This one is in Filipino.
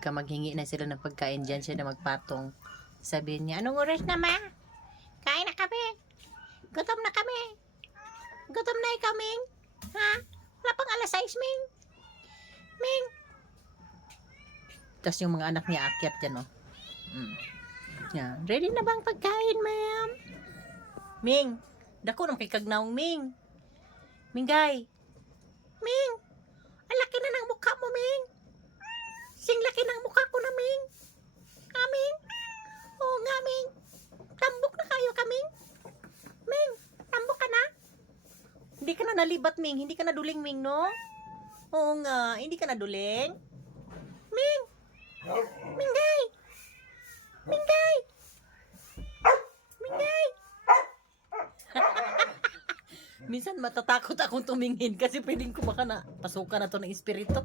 pagka maghingi na sila ng pagkain, dyan siya na magpatong. Sabihin niya, anong oras na, ma? Kain na kami. Gutom na kami. Gutom na ikaw, Ming. Ha? Wala pang alas 6, Ming. Ming. Tapos yung mga anak niya akyat dyan, oh. Yeah. Ready na bang pagkain, ma'am? Ming. Dako ng kikagnaong, Ming. Minggay. Ming. Ang laki na ng mukha mo, Ming. Sing laki ng mukha ko na, Ming. Ming. Oo nga, Ming. Tambok na kayo ka, Ming. Ming, tambok ka na? Hindi ka na nalibat, Ming. Hindi ka na duling, Ming, no? Oo nga, hindi ka na duling. Ming. Minggay. Minggay. Minggay. Minsan matatakot akong tumingin kasi pwedeng kumaka na pasukan na to ng espiritu.